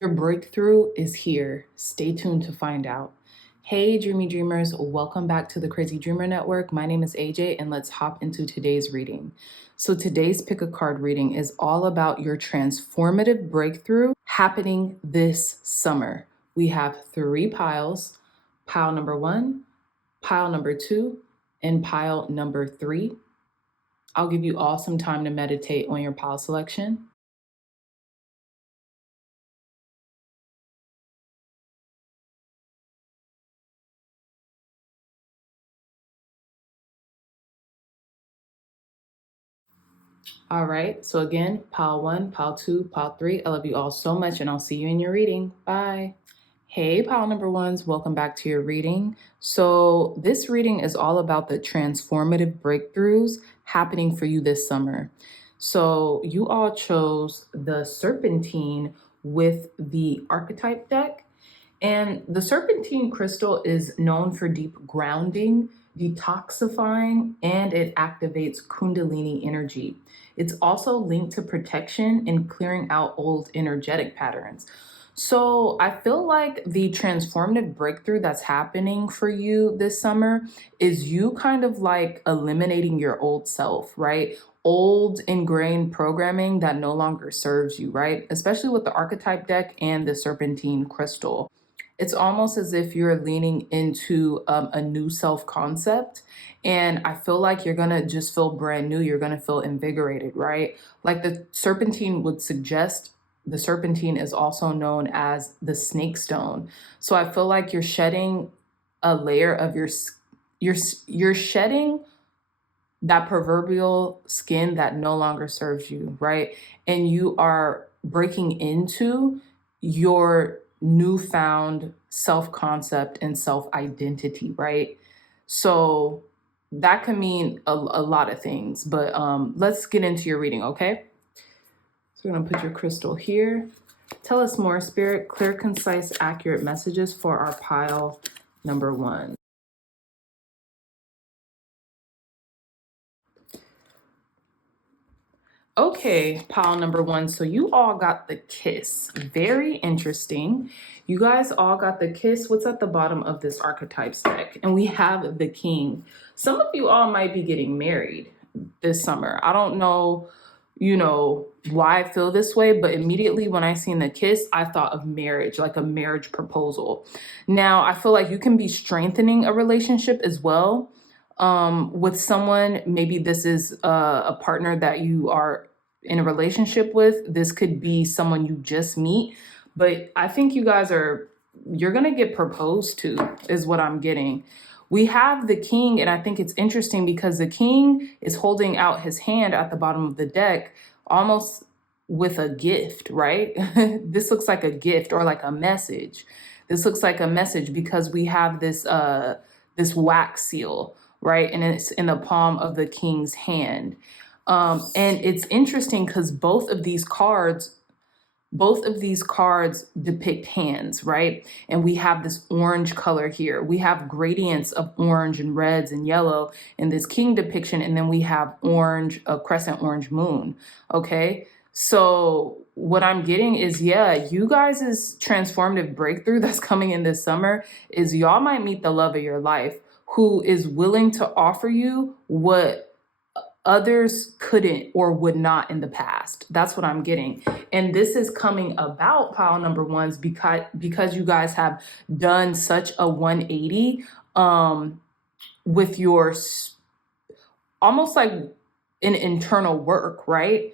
Your breakthrough is here. Stay tuned to find out. Hey, dreamy dreamers, welcome back to the Crazy Dreamer Network. My name is AJ, and let's hop into today's reading. So, today's pick a card reading is all about your transformative breakthrough happening this summer. We have 3 piles: pile number 1, pile number 2, and pile number 3. I'll give you all some time to meditate on your pile selection. All right, so again, pile 1, pile 2, pile 3. I love you all so much, and I'll see you in your reading. Bye. Hey, pile number 1s, welcome back to your reading. So this reading is all about the transformative breakthroughs happening for you this summer. So you all chose the Serpentine with the archetype deck. And the serpentine crystal is known for deep grounding, detoxifying, and it activates Kundalini energy. It's also linked to protection and clearing out old energetic patterns. So I feel like the transformative breakthrough that's happening for you this summer is you kind of like eliminating your old self, right? Old ingrained programming that no longer serves you, right? Especially with the archetype deck and the serpentine crystal. It's almost as if you're leaning into a new self concept. And I feel like you're going to just feel brand new. You're going to feel invigorated, right? Like the serpentine would suggest, the serpentine is also known as the snake stone. So I feel like you're shedding a layer of you're shedding that proverbial skin that no longer serves you, right? And you are breaking into your newfound self-concept and self-identity, right? So that can mean a lot of things, but let's get into your reading, okay? So we're gonna put your crystal here. Tell us more, Spirit. Clear, concise, accurate messages for our pile number 1. Okay, pile number 1. So you all got the kiss. Very interesting. You guys all got the kiss. What's at the bottom of this archetypes deck? And we have the king. Some of you all might be getting married this summer. I don't know, why I feel this way, but immediately when I seen the kiss, I thought of marriage, like a marriage proposal. Now, I feel like you can be strengthening a relationship as well with someone. Maybe this is a partner that you are in a relationship with. This could be someone you just meet, but I think you're going to get proposed to is what I'm getting. We have the king, and I think it's interesting because the king is holding out his hand at the bottom of the deck, almost with a gift, right? This looks like a gift or like a message. This looks like a message because we have this wax seal, right? And it's in the palm of the king's hand. And it's interesting because both of these cards depict hands, right? And we have this orange color here. We have gradients of orange and reds and yellow in this king depiction. And then we have a crescent orange moon. Okay. So what I'm getting is, you guys' transformative breakthrough that's coming in this summer is y'all might meet the love of your life who is willing to offer you what others couldn't or would not in the past. That's what I'm getting. And this is coming about, pile number 1s, because you guys have done such a 180 with your almost like an internal work, right?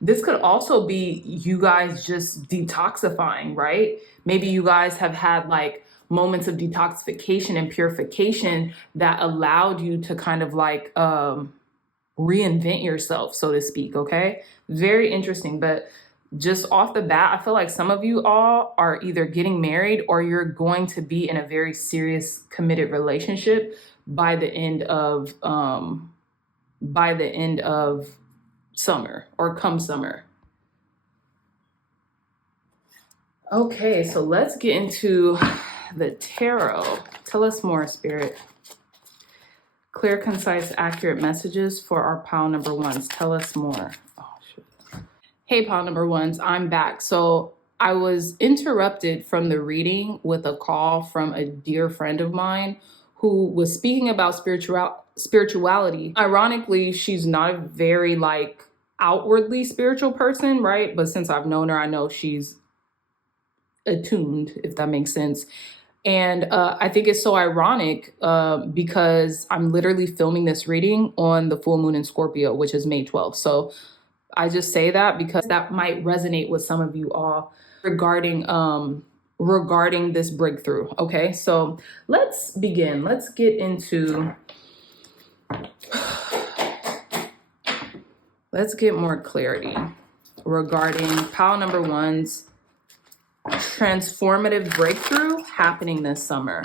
This could also be you guys just detoxifying, right? Maybe you guys have had like moments of detoxification and purification that allowed you to kind of like reinvent yourself, so to speak, okay? Very interesting. But just off the bat, I feel like some of you all are either getting married or you're going to be in a very serious, committed relationship by the end of summer or come summer. Okay, so let's get into the tarot. Tell us more, Spirit. Clear, concise, accurate messages for our pile number 1s. Tell us more. Oh, shoot. Hey, pile number ones, I'm back. So I was interrupted from the reading with a call from a dear friend of mine who was speaking about spirituality. Ironically, she's not a very like outwardly spiritual person, right? But since I've known her, I know she's attuned, if that makes sense. And I think it's so ironic because I'm literally filming this reading on the full moon in Scorpio, which is May 12th. So I just say that because that might resonate with some of you all regarding this breakthrough. Okay, so let's begin. Let's get into. Let's get more clarity regarding pile number one's transformative breakthrough happening this summer.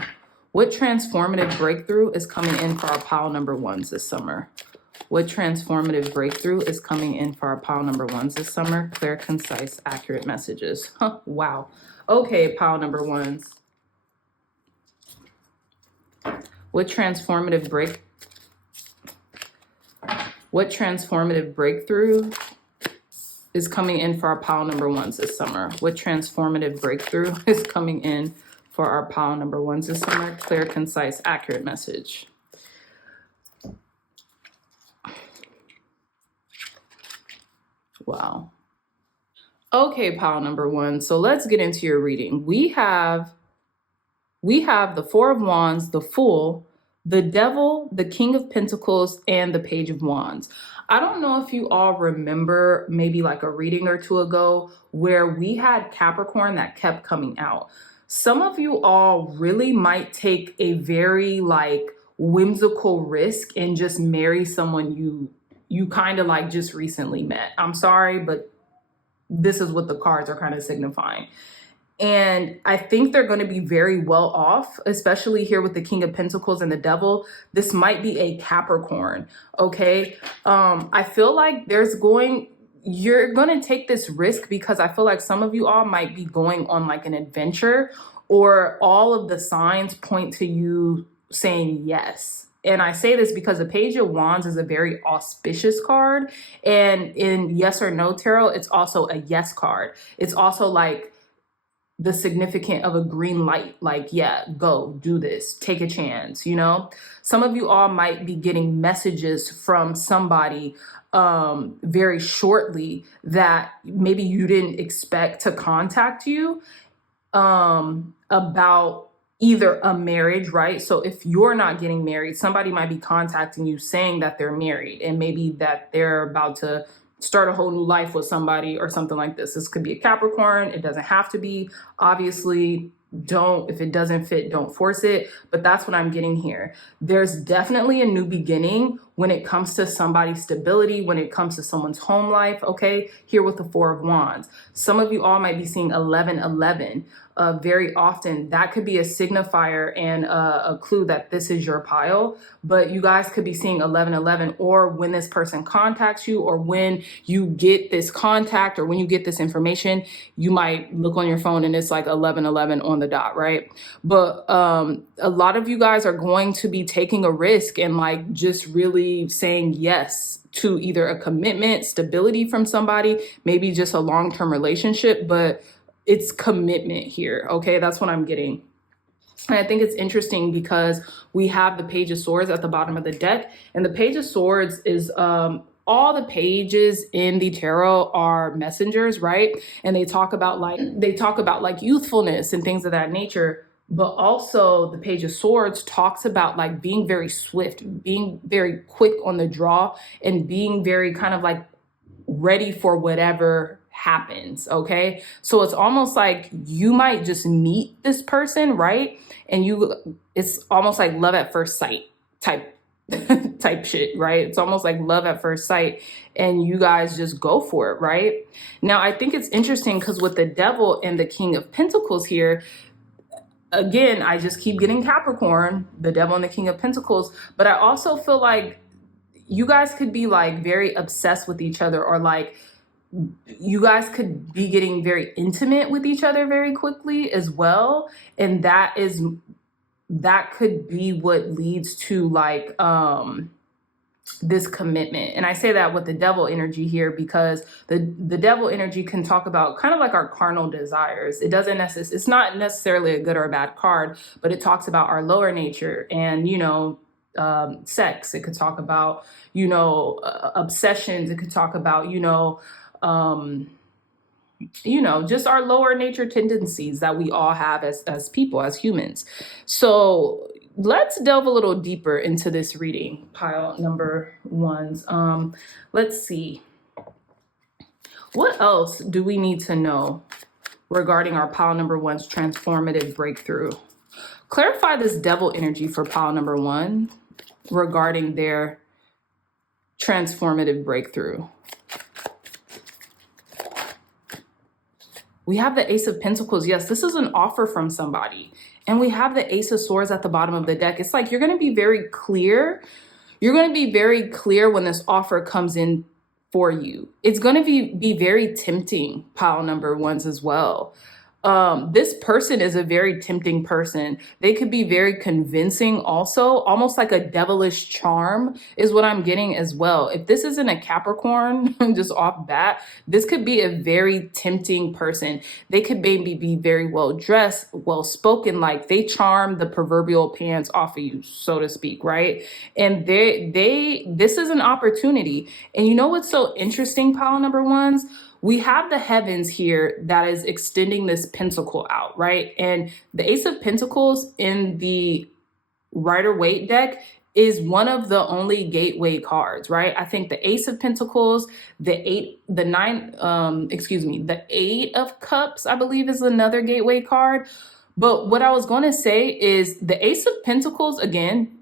What transformative breakthrough is coming in for our pile number ones this summer? What transformative breakthrough is coming in for our pile number ones this summer? Clear, concise, accurate messages. Wow. Okay, pile number ones. What transformative breakthrough is coming in for our pile number ones this summer? What transformative breakthrough is coming in for our pile number ones this summer? Clear, concise, accurate message. Wow. Okay, pile number one. So let's get into your reading. We have the Four of Wands, the Fool, the Devil, the King of Pentacles, and the Page of Wands. I don't know if you all remember maybe like a reading or two ago where we had Capricorn that kept coming out. Some of you all really might take a very like whimsical risk and just marry someone you kind of like just recently met. I'm sorry, but this is what the cards are kind of signifying. And I think they're going to be very well off, especially here with the King of Pentacles and the Devil. This might be a Capricorn, okay? I feel like you're going to take this risk because I feel like some of you all might be going on like an adventure, or all of the signs point to you saying yes. And I say this because the Page of Wands is a very auspicious card. And in Yes or No Tarot, it's also a yes card. It's also like the significant of a green light, like, yeah, go do this, take a chance, you know? Some of you all might be getting messages from somebody very shortly that maybe you didn't expect to contact you about either a marriage, right? So if you're not getting married, somebody might be contacting you saying that they're married and maybe that they're about to start a whole new life with somebody or something like this. This could be a Capricorn. It doesn't have to be. Obviously, if it doesn't fit, don't force it. But that's what I'm getting here. There's definitely a new beginning when it comes to somebody's stability, when it comes to someone's home life, okay? Here with the Four of Wands. Some of you all might be seeing 1111 very often. That could be a signifier and a clue that this is your pile, but you guys could be seeing 1111, or when this person contacts you, or when you get this contact, or when you get this information, you might look on your phone and it's like 1111 on the dot, right? But a lot of you guys are going to be taking a risk and like just really saying yes to either a commitment, stability from somebody, maybe just a long-term relationship, but it's commitment here, okay? That's what I'm getting. And I think it's interesting because we have the Page of Swords at the bottom of the deck, and the Page of Swords is all the pages in the tarot are messengers, right? And they talk about like youthfulness and things of that nature. But also the Page of Swords talks about like being very swift, being very quick on the draw, and being very kind of like ready for whatever happens, okay? So it's almost like you might just meet this person, right? And it's almost like love at first sight type shit, right? It's almost like love at first sight, and you guys just go for it, right? Now, I think it's interesting because with the Devil and the King of Pentacles here, again, I just keep getting Capricorn, the Devil and the King of Pentacles, but I also feel like you guys could be like very obsessed with each other, or like you guys could be getting very intimate with each other very quickly as well. And that could be what leads to like this commitment. And I say that with the devil energy here because the devil energy can talk about kind of like our carnal desires. It doesn't necessarily, it's not necessarily a good or a bad card, but it talks about our lower nature and, sex. It could talk about, obsessions. It could talk about, just our lower nature tendencies that we all have as people, as humans. So let's delve a little deeper into this reading, pile number ones. Let's see. What else do we need to know regarding our pile number one's transformative breakthrough? Clarify this devil energy for pile number one regarding their transformative breakthrough. We have the Ace of Pentacles. Yes, this is an offer from somebody. And we have the Ace of Swords at the bottom of the deck. It's like you're going to be very clear. You're going to be very clear when this offer comes in for you. It's going to be very tempting, pile number ones as well. This person is a very tempting person. They could be very convincing also, almost like a devilish charm is what I'm getting as well. If this isn't a Capricorn, just off bat, this could be a very tempting person. They could maybe be very well dressed, well spoken, like they charm the proverbial pants off of you, so to speak, right? And this is an opportunity. And you know what's so interesting, pile number ones? We have the heavens here that is extending this pentacle out, right? And the Ace of Pentacles in the Rider-Waite deck is one of the only gateway cards, right? I think the Ace of Pentacles, the Eight of Cups, I believe is another gateway card. But what I was going to say is the Ace of Pentacles, again,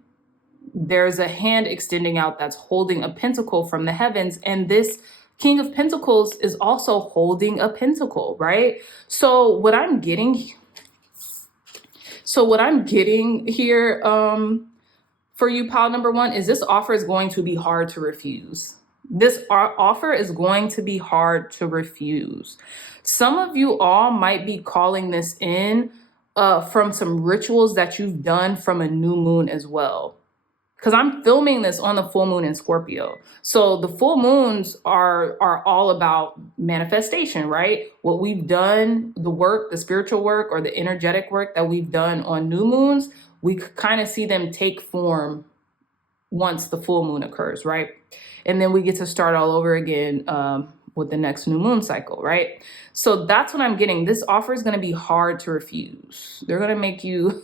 there's a hand extending out that's holding a pentacle from the heavens, and this King of Pentacles is also holding a pentacle, right? So what I'm getting here for you, pile number one, is this offer is going to be hard to refuse. This offer is going to be hard to refuse. Some of you all might be calling this in from some rituals that you've done from a new moon as well. Because I'm filming this on the full moon in Scorpio. So the full moons are all about manifestation, right? What we've done, the work, the spiritual work or the energetic work that we've done on new moons, we kind of see them take form once the full moon occurs, right? And then we get to start all over again with the next new moon cycle, right? So that's what I'm getting. This offer is going to be hard to refuse. They're going to make you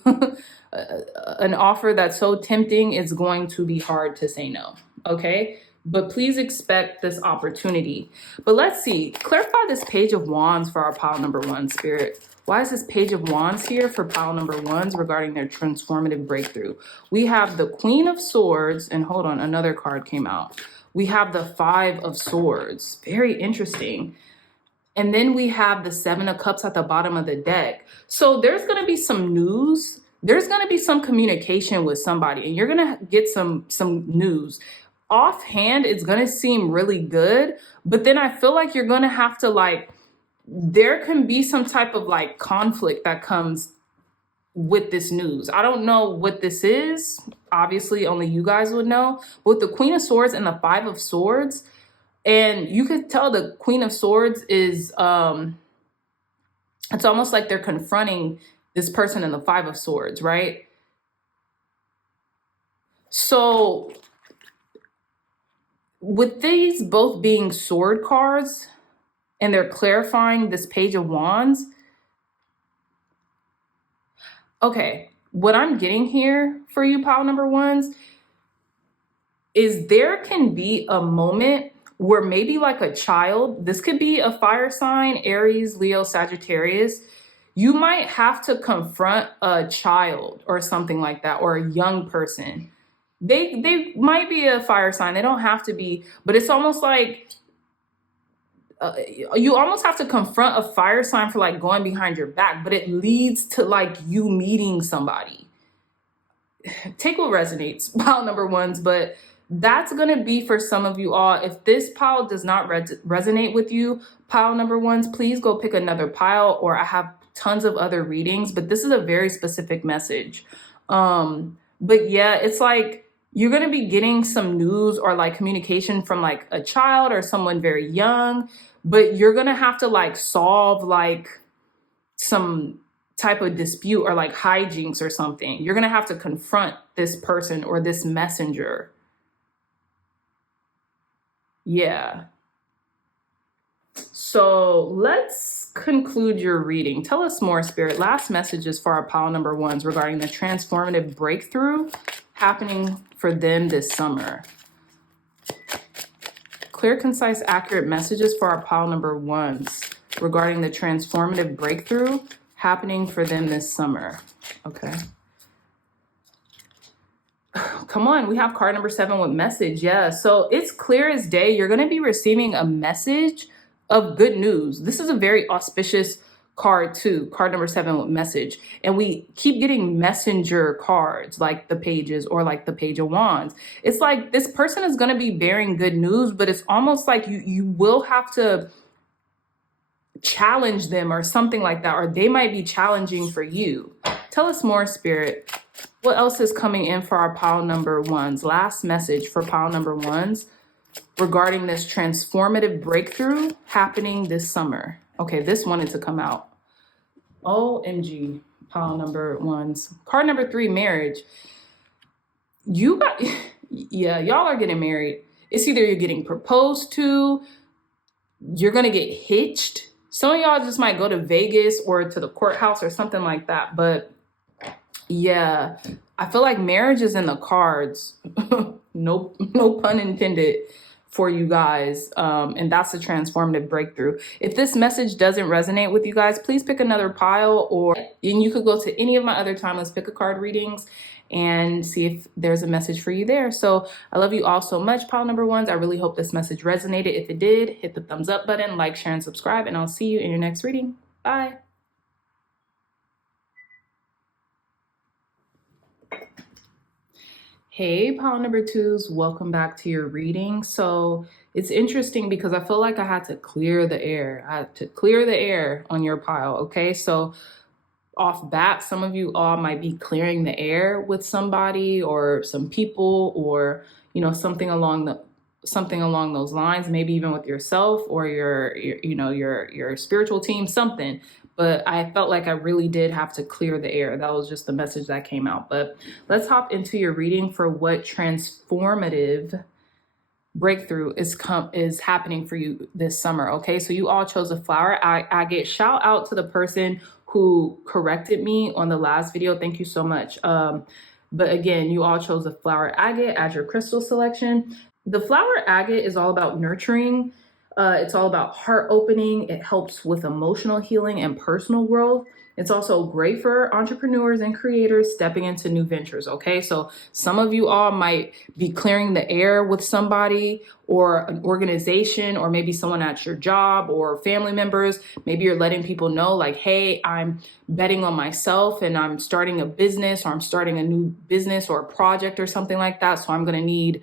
an offer that's so tempting, it's going to be hard to say no, okay? But please expect this opportunity. But let's see, clarify this Page of Wands for our pile number one, Spirit. Why is this Page of Wands here for pile number ones regarding their transformative breakthrough? We have the Queen of Swords, and hold on, another card came out. We have the Five of Swords, very interesting. And then we have the Seven of Cups at the bottom of the deck. So there's gonna be some news. There's going to be some communication with somebody and you're going to get some news. Offhand, it's going to seem really good, but then I feel like you're going to have to there can be some type of conflict that comes with this news. I don't know what this is. Obviously, only you guys would know. But with the Queen of Swords and the Five of Swords, and you could tell the Queen of Swords is, it's almost like they're confronting this person in the Five of Swords, right? So with these both being sword cards and they're clarifying this Page of Wands, okay, what I'm getting here for you, pile number ones, is there can be a moment where maybe like a child, this could be a fire sign, Aries, Leo, Sagittarius, you might have to confront a child or something like that, or a young person. They might be a fire sign. They don't have to be, but it's almost like you almost have to confront a fire sign for going behind your back, but it leads to you meeting somebody. Take what resonates, pile number ones, but that's going to be for some of you all. If this pile does not resonate with you, pile number ones, please go pick another pile, or I have tons of other readings, but this is a very specific message. But yeah, it's like you're going to be getting some news or like communication from like a child or someone very young, but you're going to have to like solve like some type of dispute or like hijinks or something. You're going to have to confront this person or this messenger. Yeah. So let's conclude your reading. Tell us more, Spirit. Last messages for our pile number ones regarding the transformative breakthrough happening for them this summer. Clear, concise, accurate messages for our pile number ones regarding the transformative breakthrough happening for them this summer. Okay. Come on, we have card number 7 with message. Yeah, so it's clear as day. You're going to be receiving a message of good news. This is a very auspicious card too, card number 7 with message. And we keep getting messenger cards like the pages or like the page of wands. It's like this person is going to be bearing good news, but it's almost like you will have to challenge them or something like that, or they might be challenging for you. Tell us more, Spirit. What else is coming in for our pile number ones? Last message for pile number ones regarding this transformative breakthrough happening this summer. Okay, this wanted to come out. OMG, pile number ones. Card number 3, marriage. You got, yeah, y'all are getting married. It's either you're getting proposed to, you're going to get hitched. Some of y'all just might go to Vegas or to the courthouse or something like that. But yeah, I feel like marriage is in the cards. No pun intended for you guys. And that's a transformative breakthrough. If this message doesn't resonate with you guys, please pick another pile, and you could go to any of my other timeless pick a card readings and see if there's a message for you there. So I love you all so much, pile number ones. I really hope this message resonated. If it did, hit the thumbs up button, like, share, and subscribe, and I'll see you in your next reading. Bye. Hey, pile number 2s, welcome back to your reading. So it's interesting because I feel like I had to clear the air. I had to clear the air on your pile, okay? So off bat, some of you all might be clearing the air with somebody or some people, or something along those lines, maybe even with yourself or your spiritual team, something. But I felt like I really did have to clear the air. That was just the message that came out. But let's hop into your reading for what transformative breakthrough is happening for you this summer. Okay, so you all chose a flower agate. Shout out to the person who corrected me on the last video. Thank you so much. But again, you all chose a flower agate as your crystal selection. The flower agate is all about nurturing. It's all about heart opening. It helps with emotional healing and personal growth. It's also great for entrepreneurs and creators stepping into new ventures, okay? So some of you all might be clearing the air with somebody or an organization, or maybe someone at your job or family members. Maybe you're letting people know like, hey, I'm betting on myself and I'm starting a business, or I'm starting a new business or a project or something like that. So I'm going to need,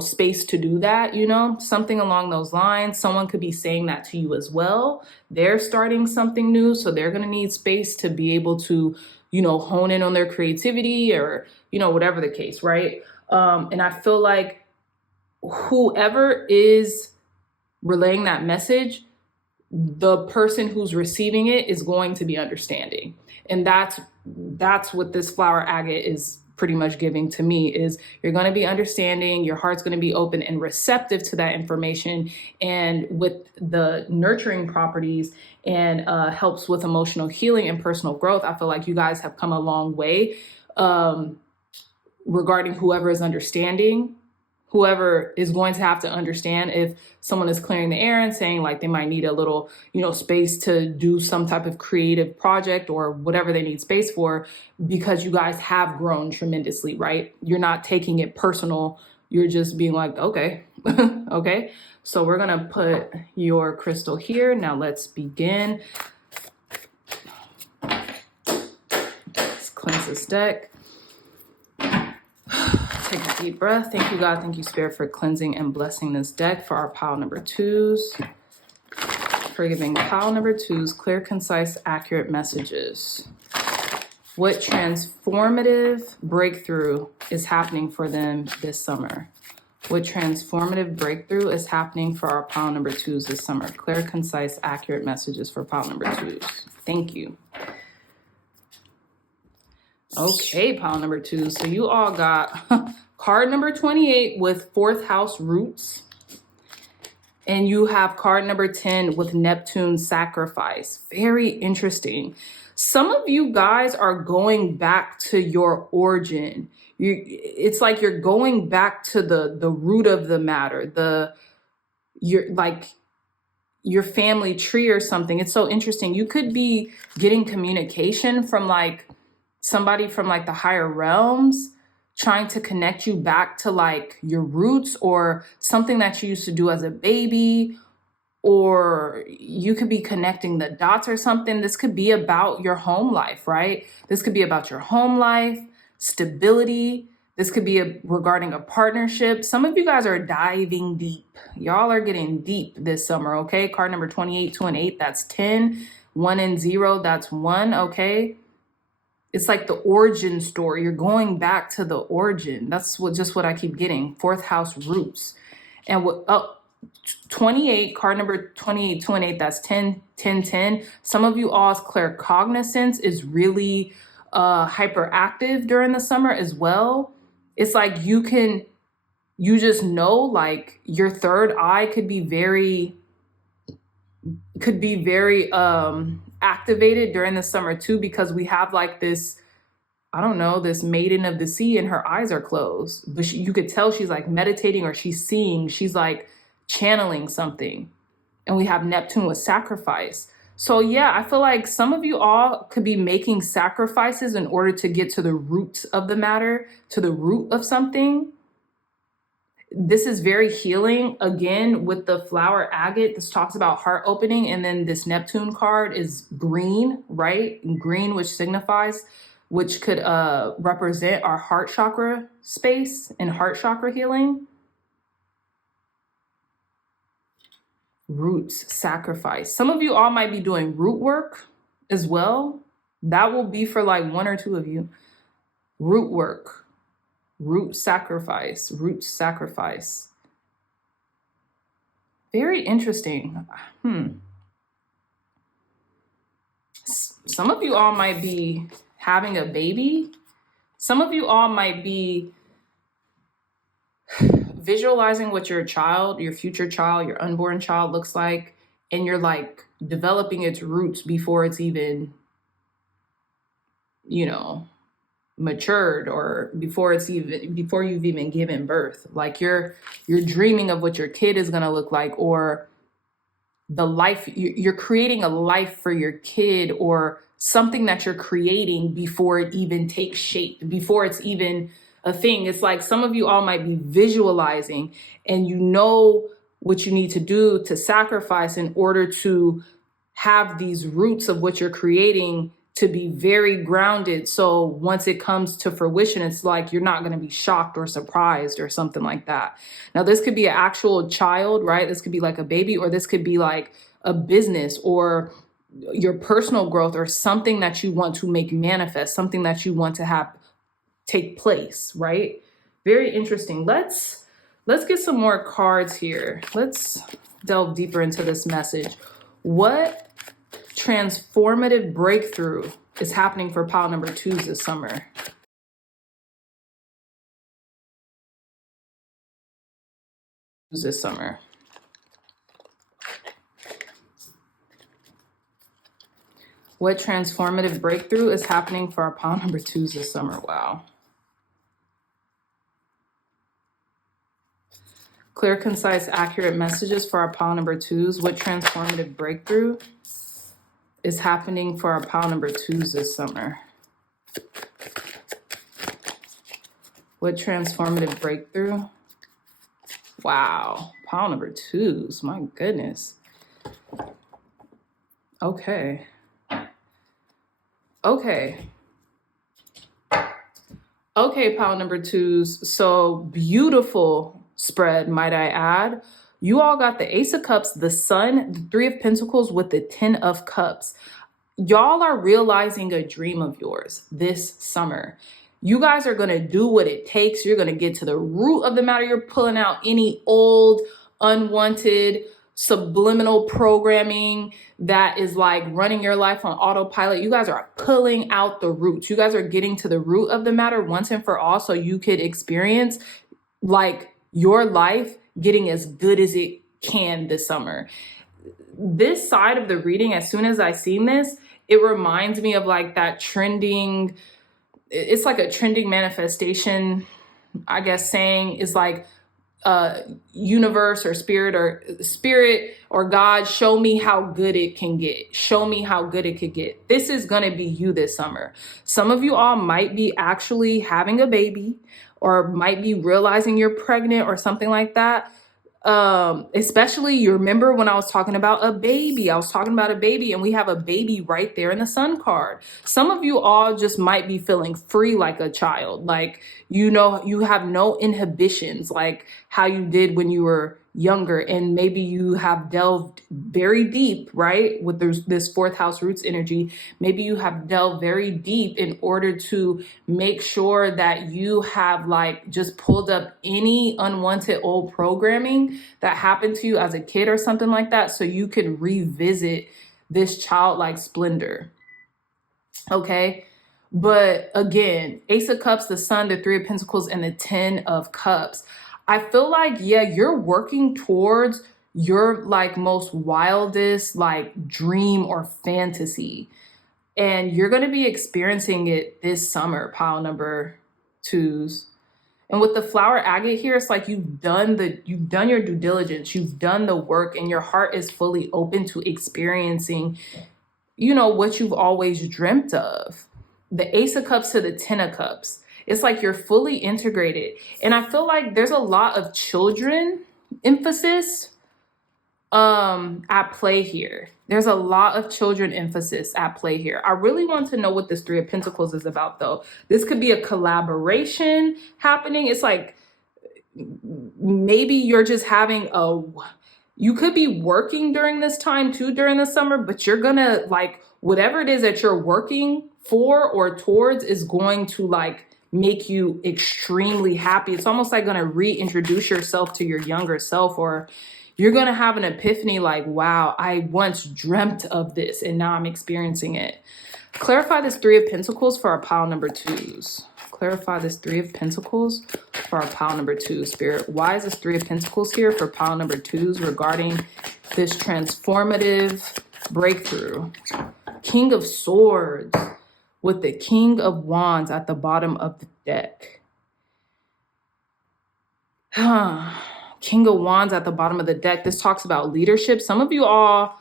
space to do that, something along those lines. Someone could be saying that to you as well. They're starting something new, so they're going to need space to be able to, hone in on their creativity or, whatever the case, right? And I feel like whoever is relaying that message, the person who's receiving it is going to be understanding. And that's what this flower agate is pretty much giving to me, is you're going to be understanding, your heart's going to be open and receptive to that information, and with the nurturing properties and helps with emotional healing and personal growth. I feel like you guys have come a long way regarding whoever is understanding. Whoever is going to have to understand if someone is clearing the air and saying like they might need a little, space to do some type of creative project or whatever they need space for, because you guys have grown tremendously, right? You're not taking it personal. You're just being like, okay, okay. So we're going to put your crystal here. Now let's begin. Let's cleanse this deck. Take a deep breath. Thank you, God. Thank you, Spirit, for cleansing and blessing this deck for our pile number 2s. For giving pile number 2s clear, concise, accurate messages. What transformative breakthrough is happening for them this summer? What transformative breakthrough is happening for our pile number 2s this summer? Clear, concise, accurate messages for pile number 2s. Thank you. Okay, pile number 2. So you all got card number 28 with 4th house roots. And you have card number 10 with Neptune sacrifice. Very interesting. Some of you guys are going back to your origin. It's like you're going back to the root of the matter, your family tree or something. It's so interesting. You could be getting communication from like somebody from like the higher realms, trying to connect you back to like your roots or something that you used to do as a baby, or you could be connecting the dots or something. This could be about your home life, right? This could be about your home life, stability. This could be regarding a partnership. Some of you guys are diving deep. Y'all are getting deep this summer, okay? Card number 28, 2 and 8, that's 10. 1 and 0, that's 1, okay? It's like the origin story. You're going back to the origin. That's what I keep getting. 4th house roots. And 28, card number 28, 2 and 8, that's 10, 10, 10. Some of you all's claircognizance is really hyperactive during the summer as well. It's like you just know like your third eye could be very activated during the summer too, because we have like this, I don't know, this maiden of the sea and her eyes are closed, but you could tell she's like meditating or she's seeing, she's like channeling something. And we have Neptune with sacrifice. So yeah, I feel like some of you all could be making sacrifices in order to get to the roots of the matter, to the root of something. This is very healing. Again, with the flower agate, this talks about heart opening. And then this Neptune card is green, right? Green, which could represent our heart chakra space and heart chakra healing. Roots, sacrifice. Some of you all might be doing root work as well. That will be for like 1 or 2 of you. Root work. Root sacrifice. Very interesting. Some of you all might be having a baby. Some of you all might be visualizing what your child, your future child, your unborn child looks like, and you're like developing its roots before it's even, matured, or before you've even given birth. Like you're dreaming of what your kid is going to look like, or the life you're creating, a life for your kid, or something that you're creating before it even takes shape, before it's even a thing. It's like some of you all might be visualizing, and you know what you need to do to sacrifice in order to have these roots of what you're creating to be very grounded. So once it comes to fruition, it's like you're not going to be shocked or surprised or something like that. Now, this could be an actual child, right? This could be like a baby, or this could be like a business or your personal growth, or something that you want to make manifest, something that you want to have take place, right? Very interesting. Let's get some more cards here. Let's delve deeper into this message. What transformative breakthrough is happening for pile number 2s this summer? What transformative breakthrough is happening for our pile number 2s this summer? Wow. Clear, concise, accurate messages for our pile number 2s. What transformative breakthrough is happening for our pile number 2s this summer? What transformative breakthrough? Wow. Pile number 2s. My goodness. Okay. Okay, pile number 2s. So beautiful spread, might I add. You all got the Ace of Cups, the Sun, the 3 of Pentacles with the 10 of Cups. y'all are realizing a dream of yours this summer. You guys are going to do what it takes. You're going to get to the root of the matter. You're pulling out any old, unwanted, subliminal programming that is like running your life on autopilot. You guys are pulling out the roots. You guys are getting to the root of the matter once and for all, so you could experience like your life getting as good as it can this summer. This side of the reading, as soon as I seen this, it reminds me of like that trending, it's like a trending manifestation, I guess, saying is like, universe or spirit or God, show me how good it can get. Show me how good it could get. This is going to be you this summer. Some of you all might be actually having a baby or might be realizing you're pregnant or something like that. Especially, you remember when I was talking about a baby, and we have a baby right there in the sun card. Some of you all just might be feeling free like a child, like, you know, you have no inhibitions like how you did when you were younger, and maybe you have delved very deep, right, with this fourth house roots energy. Maybe you have delved very deep in order to make sure that you have like just pulled up any unwanted old programming that happened to you as a kid or something like that, so you can revisit this childlike splendor. Okay. But again, Ace of Cups, the Sun, the Three of Pentacles, and the Ten of Cups. I feel like, yeah, you're working towards your like most wildest like dream or fantasy. And you're going to be experiencing it this summer, pile number 2s. And with the flower agate here, it's like you've done your due diligence, you've done the work, and your heart is fully open to experiencing, you know, what you've always dreamt of. The Ace of Cups to the Ten of Cups. It's like you're fully integrated. And I feel like there's a lot of children emphasis at play here. There's a lot of children emphasis at play here. I really want to know what this Three of Pentacles is about, though. This could be a collaboration happening. It's like maybe you're just having you could be working during this time too, during the summer, but you're gonna like, whatever it is that you're working for or towards is going to like make you extremely happy. It's almost like gonna reintroduce yourself to your younger self, or you're gonna have an epiphany like, wow, I once dreamt of this and now I'm experiencing it. Clarify this Three of Pentacles for our pile number 2s. Clarify this Three of Pentacles for our pile number 2, Spirit. Why is this Three of Pentacles here for pile number 2s regarding this transformative breakthrough? King of Swords with the King of Wands at the bottom of the deck. King of Wands at the bottom of the deck. This talks about leadership. Some of you all,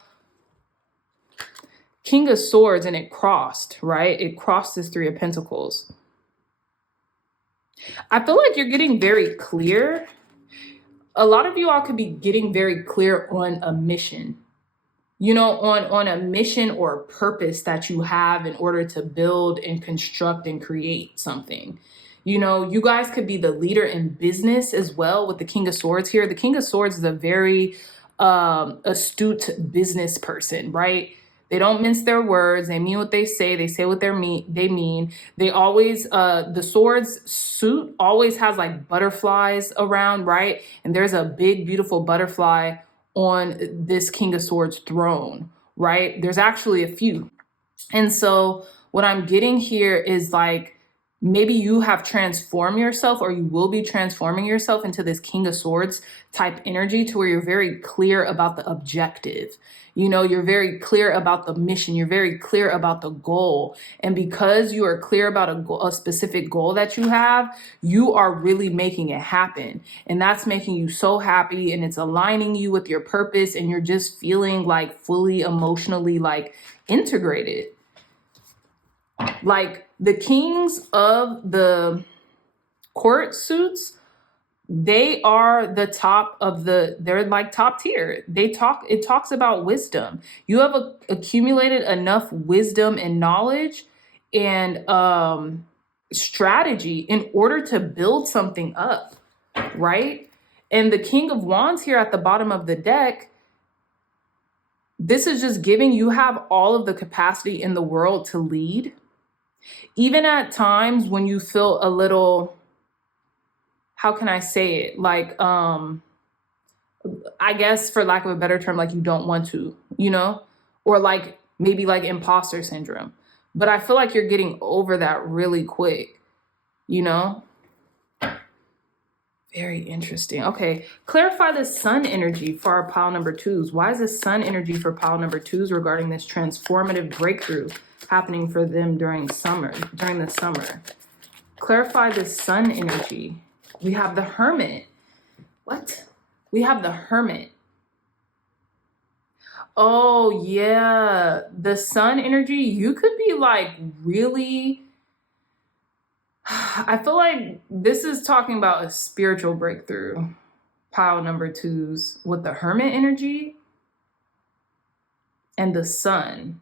King of Swords, and it crossed, right? It crossed this Three of Pentacles. I feel like you're getting very clear. A lot of you all could be getting very clear on a mission, you know, on a mission or a purpose that you have in order to build and construct and create something. You know, you guys could be the leader in business as well with the King of Swords here. The King of Swords is a very astute business person, right? They don't mince their words. They mean what they say what they mean. They always, the swords suit always has like butterflies around, right? And there's a big, beautiful butterfly on this King of Swords throne, right? There's actually a few. And so what I'm getting here is like, maybe you have transformed yourself, or you will be transforming yourself into this King of Swords type energy, to where you're very clear about the objective. You know, you're very clear about the mission. You're very clear about the goal. And because you are clear about a specific goal that you have, you are really making it happen. And that's making you so happy, and it's aligning you with your purpose, and you're just feeling like fully emotionally like integrated. Like the kings of the court suits, they are the top of they're like top tier. It talks about wisdom. You have accumulated enough wisdom and knowledge and strategy in order to build something up, right? And the King of Wands here at the bottom of the deck, this is just giving you have all of the capacity in the world to lead. Even at times when you feel a little, how can I say it? Like, I guess for lack of a better term, like you don't want to, or like maybe like imposter syndrome. But I feel like you're getting over that really quick, Very interesting. Okay, clarify the sun energy for our pile number 2s. Why is the sun energy for pile number 2s regarding this transformative breakthrough happening for them during the summer? Clarify the sun energy. We have the Hermit. What? We have the Hermit. Oh, yeah. The sun energy, you could be like really, I feel like this is talking about a spiritual breakthrough. Pile number 2s with the Hermit energy and the sun.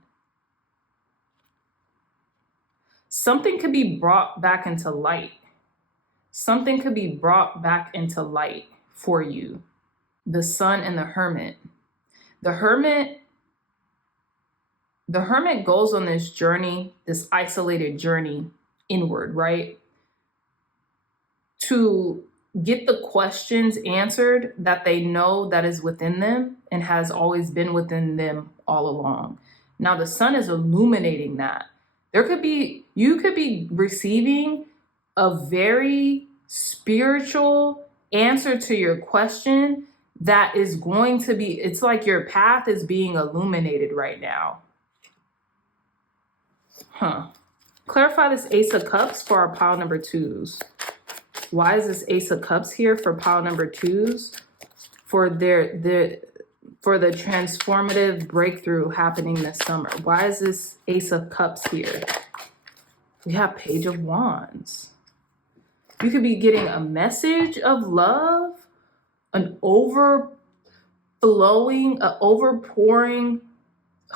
Something could be brought back into light. Something could be brought back into light for you. The sun and the Hermit. The Hermit goes on this journey, this isolated journey inward, right? To get the questions answered that they know that is within them and has always been within them all along. Now the sun is illuminating that. You could be receiving a very spiritual answer to your question that is going to be, it's like your path is being illuminated right now. Clarify this Ace of Cups for our pile number 2s. Why is this Ace of Cups here for pile number 2s? For the transformative breakthrough happening this summer. Why is this Ace of Cups here? We have Page of Wands. You could be getting a message of love, an overflowing, an overpouring.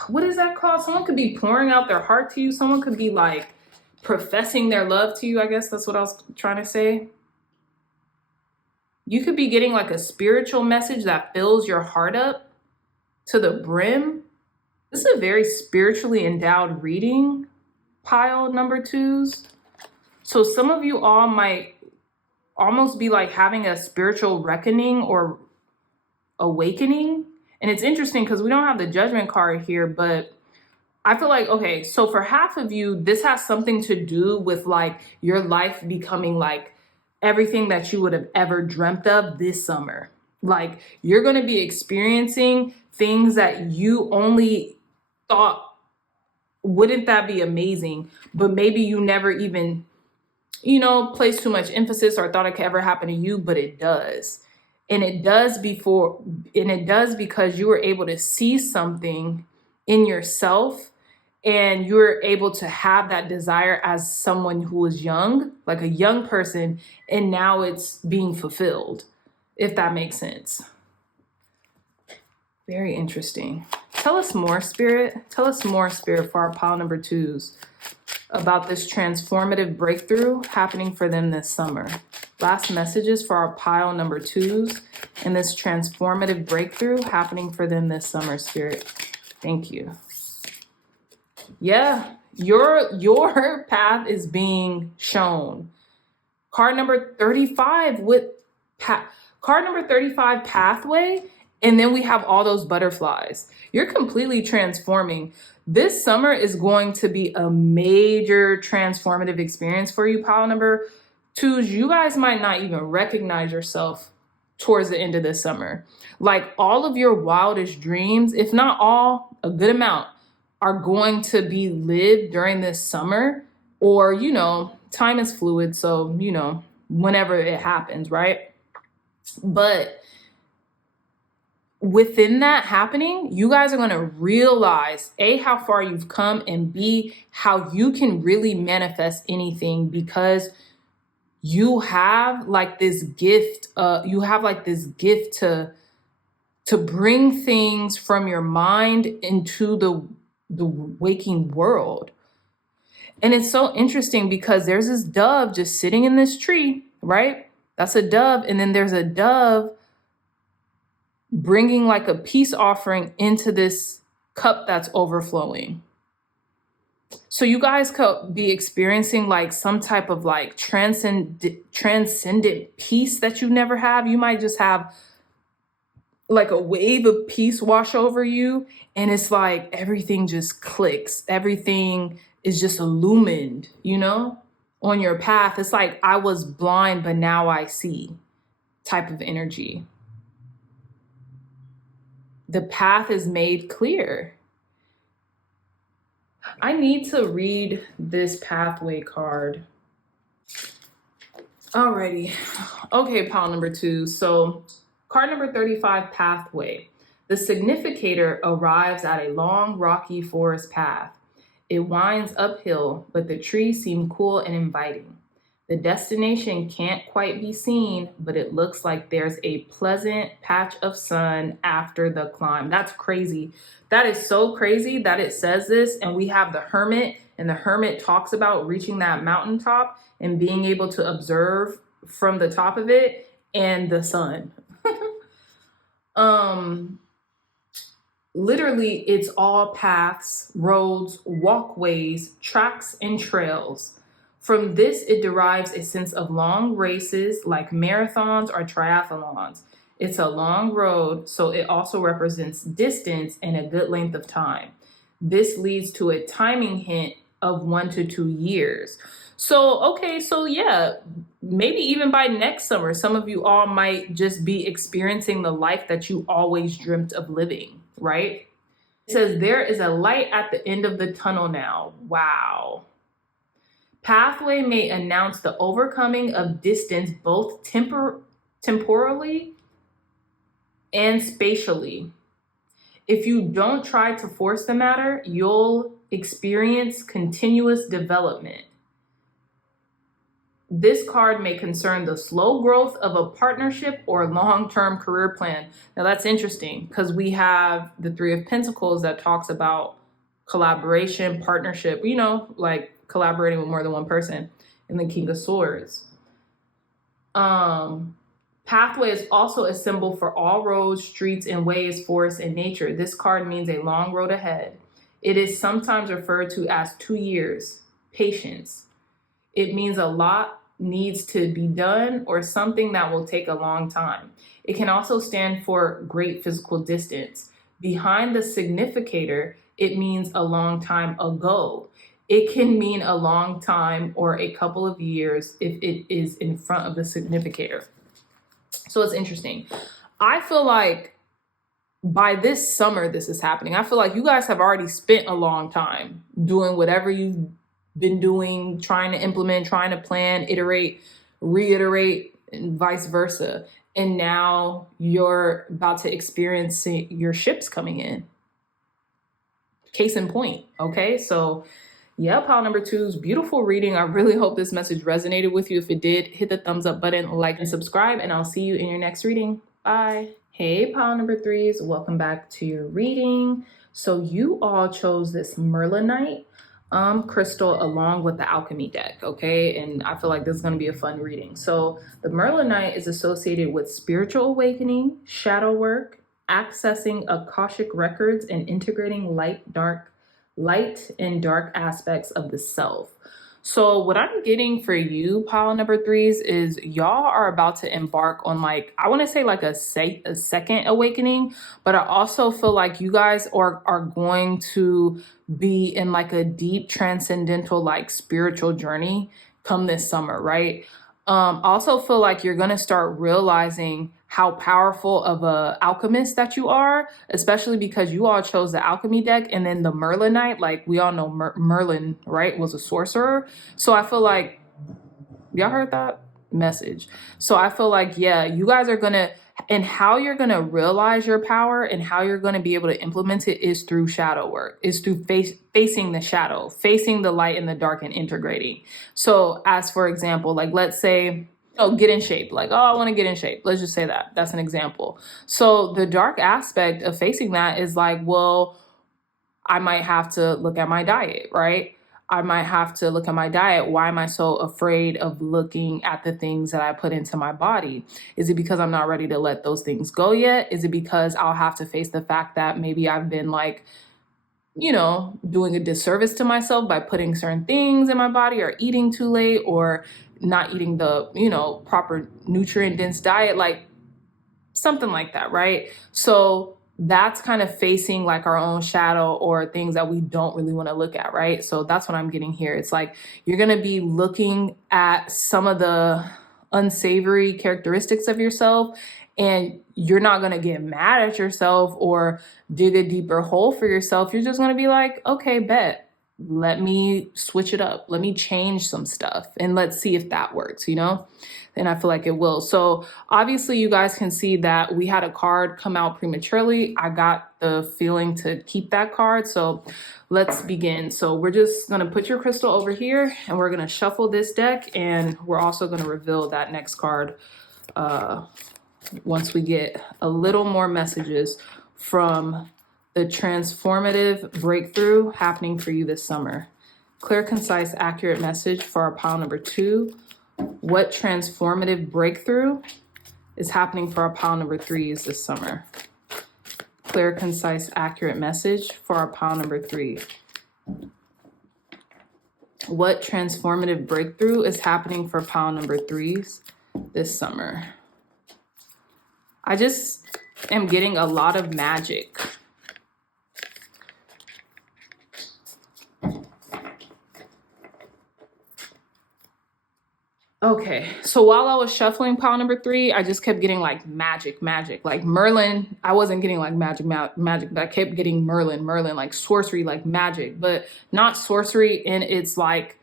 What is that called? Someone could be pouring out their heart to you. Someone could be like professing their love to you. I guess that's what I was trying to say. You could be getting like a spiritual message that fills your heart up to the brim. This is a very spiritually endowed reading, pile number 2s. So some of you all might almost be like having a spiritual reckoning or awakening. And it's interesting because we don't have the Judgment card here, but I feel like, okay, so for half of you, this has something to do with like your life becoming like everything that you would have ever dreamt of this summer. Like you're going to be experiencing things that you only thought, wouldn't that be amazing? But maybe you never even, placed too much emphasis or thought it could ever happen to you, but it does. And it does because you were able to see something in yourself and you're able to have that desire as someone who was young, like a young person, and now it's being fulfilled, if that makes sense. Very interesting. Tell us more, Spirit. Tell us more, Spirit, for our pile number 2s about this transformative breakthrough happening for them this summer. Last messages for our pile number 2s and this transformative breakthrough happening for them this summer, Spirit. Thank you. Yeah, your path is being shown. Card number 35 card number 35 pathway, and then we have all those butterflies. You're completely transforming. This summer is going to be a major transformative experience for you, pile number 2s. You guys might not even recognize yourself towards the end of this summer. Like all of your wildest dreams, if not all, a good amount, are going to be lived during this summer, or, time is fluid. So, whenever it happens, right? But within that happening, you guys are going to realize A, how far you've come, and B, how you can really manifest anything because you have like this gift. To bring things from your mind into the waking world. And it's so interesting because there's this dove just sitting in this tree, right? That's a dove. And then there's a dove bringing like a peace offering into this cup that's overflowing. So you guys could be experiencing like some type of like transcendent peace that you never have. You might just have like a wave of peace wash over you, and it's like everything just clicks. Everything is just illumined, you know, on your path. It's like I was blind, but now I see type of energy. The path is made clear. I need to read this pathway card. Alrighty. Okay, pile number 2. So card number 35, pathway. The significator arrives at a long, rocky forest path. It winds uphill, but the trees seem cool and inviting. The destination can't quite be seen, but it looks like there's a pleasant patch of sun after the climb. That's crazy. That is so crazy that it says this, and we have the hermit, and the hermit talks about reaching that mountaintop and being able to observe from the top of it and the sun. Literally, it's all paths, roads, walkways, tracks, and trails. From this, it derives a sense of long races like marathons or triathlons. It's a long road, so it also represents distance and a good length of time. This leads to a timing hint of 1 to 2 years. So, okay, so yeah, maybe even by next summer, some of you all might just be experiencing the life that you always dreamt of living, right? It says there is a light at the end of the tunnel now. Wow. Pathway may announce the overcoming of distance both temporally and spatially. If you don't try to force the matter, you'll experience continuous development. This card may concern the slow growth of a partnership or long-term career plan. Now that's interesting because we have the 3 of Pentacles that talks about collaboration, partnership, you know, like collaborating with more than one person, and the King of Swords. Pathway is also a symbol for all roads, streets, and ways, forests, and nature. This card means a long road ahead. It is sometimes referred to as 2 years, patience. It means a lot needs to be done or something that will take a long time. It can also stand for great physical distance. Behind the significator, it means a long time ago. It can mean a long time or a couple of years if it is in front of the significator. So it's interesting. I feel like by this summer, this is happening. I feel like you guys have already spent a long time doing whatever you've been doing, trying to implement, trying to plan, iterate, reiterate, and vice versa. And now you're about to experience your ships coming in. Case in point, okay? So yeah, pile number 2's beautiful reading. I really hope this message resonated with you. If it did, hit the thumbs up button, like, and subscribe, and I'll see you in your next reading. Bye. Hey, pile number 3's, welcome back to your reading. So you all chose this Merlinite crystal along with the alchemy deck, okay? And I feel like this is going to be a fun reading. So the Merlinite is associated with spiritual awakening, shadow work, accessing Akashic records, and integrating light and dark aspects of the self. So what I'm getting for you, pile number 3's, is y'all are about to embark on, like, I want to say like a second awakening, but I also feel like you guys are going to be in like a deep transcendental, like spiritual journey come this summer, right? I also feel like you're going to start realizing how powerful of a alchemist that you are, especially because you all chose the alchemy deck, and then the Merlinite, like we all know Merlin, right, was a sorcerer. So I feel like, y'all heard that message. So I feel like, yeah, you guys are going to, and how you're going to realize your power and how you're going to be able to implement it is through shadow work, is through facing the shadow, facing the light and the dark, and integrating. So as for example, like let's say, get in shape. Like, I want to get in shape. Let's just say that. That's an example. So the dark aspect of facing that is like, well, I might have to look at my diet, right? I might have to look at my diet. Why am I so afraid of looking at the things that I put into my body? Is it because I'm not ready to let those things go yet? Is it because I'll have to face the fact that maybe I've been like doing a disservice to myself by putting certain things in my body or eating too late or not eating the, proper nutrient dense diet, like something like that, right? So that's kind of facing like our own shadow or things that we don't really want to look at, right? So that's what I'm getting here. It's like you're going to be looking at some of the unsavory characteristics of yourself, and you're not going to get mad at yourself or dig a deeper hole for yourself. You're just going to be like, okay, bet. Let me switch it up. Let me change some stuff and let's see if that works, And I feel like it will. So obviously you guys can see that we had a card come out prematurely. I got the feeling to keep that card. So let's begin. So we're just going to put your crystal over here and we're going to shuffle this deck, and we're also going to reveal that next card once we get a little more messages from the transformative breakthrough happening for you this summer. Clear, concise, accurate message for our pile number 2. What transformative breakthrough is happening for our pile number 3s this summer? Clear, concise, accurate message for our pile number 3. What transformative breakthrough is happening for pile number 3s this summer? I just am getting a lot of magic. Okay, so while I was shuffling pile number 3, I just kept getting like magic. Like Merlin, I wasn't getting like magic, but I kept getting Merlin, like sorcery, like magic, but not sorcery in its like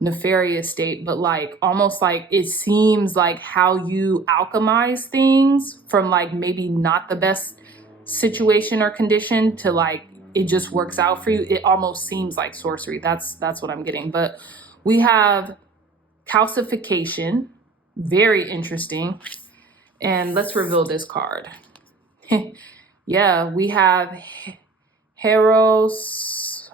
nefarious state, but like almost like it seems like how you alchemize things from like maybe not the best situation or condition to like it just works out for you. It almost seems like sorcery. That's what I'm getting. But we have calcification, very interesting. And let's reveal this card. Yeah, we have Heros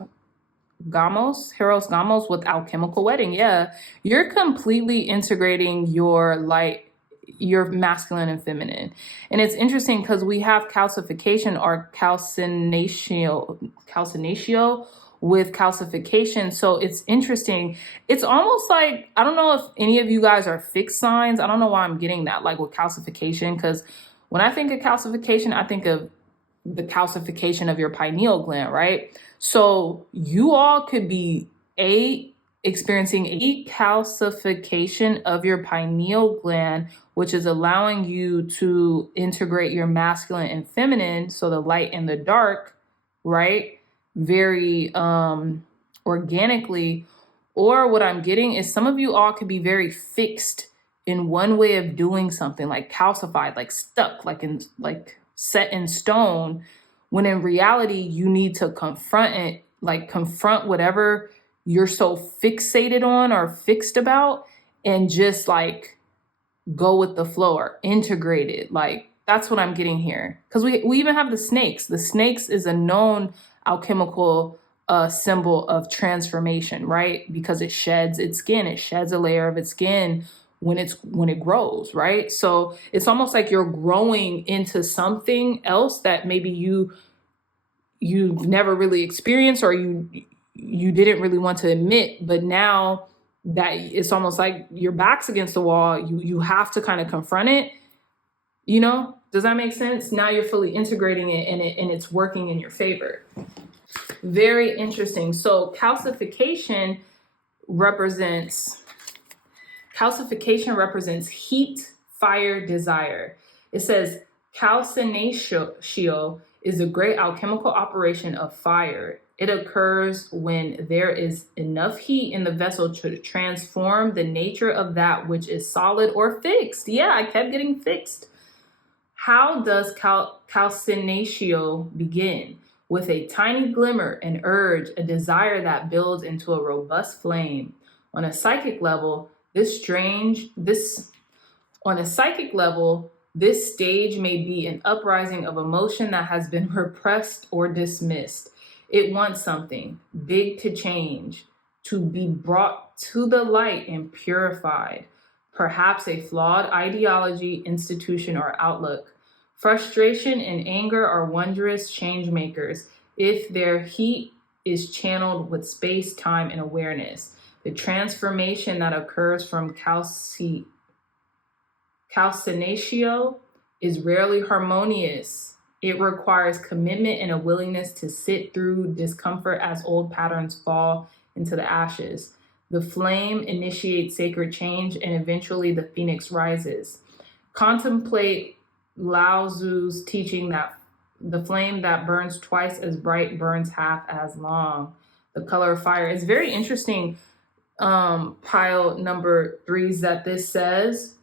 Gamos with alchemical wedding. Yeah, you're completely integrating your light, your masculine and feminine. And it's interesting because we have calcification or calcinatio with calcification. So it's interesting. It's almost like, I don't know if any of you guys are fixed signs. I don't know why I'm getting that, like with calcification, because when I think of calcification, I think of the calcification of your pineal gland, right? So you all could be experiencing a calcification of your pineal gland, which is allowing you to integrate your masculine and feminine, so the light and the dark, right? Very organically. Or what I'm getting is some of you all could be very fixed in one way of doing something, like calcified, like stuck, like set in stone, when in reality you need to confront it, like confront whatever you're so fixated on or fixed about, and just like go with the flow or integrate it. Like that's what I'm getting here. Because we even have the snakes. The snakes is a known alchemical symbol of transformation, right? Because it sheds its skin. It sheds a layer of its skin when it grows, right? So it's almost like you're growing into something else that maybe you've never really experienced, or you didn't really want to admit, but now that it's almost like your back's against the wall, you have to kind of confront it. Does that make sense? Now you're fully integrating it and it's working in your favor. Very interesting. So calcification represents heat, fire, desire. It says calcinatio is a great alchemical operation of fire. It occurs when there is enough heat in the vessel to transform the nature of that which is solid or fixed. Yeah, I kept getting fixed. How does calcinatio begin? With a tiny glimmer, an urge, a desire that builds into a robust flame. On a psychic level, this stage may be an uprising of emotion that has been repressed or dismissed. It wants something big to change, to be brought to the light and purified. Perhaps a flawed ideology, institution, or outlook. Frustration and anger are wondrous change makers if their heat is channeled with space, time, and awareness. The transformation that occurs from calcinatio is rarely harmonious. It requires commitment and a willingness to sit through discomfort as old patterns fall into the ashes. The flame initiates sacred change, and eventually the phoenix rises. Contemplate Lao Tzu's teaching that the flame that burns twice as bright burns half as long. The color of fire. It's very interesting, pile number 3s, that this says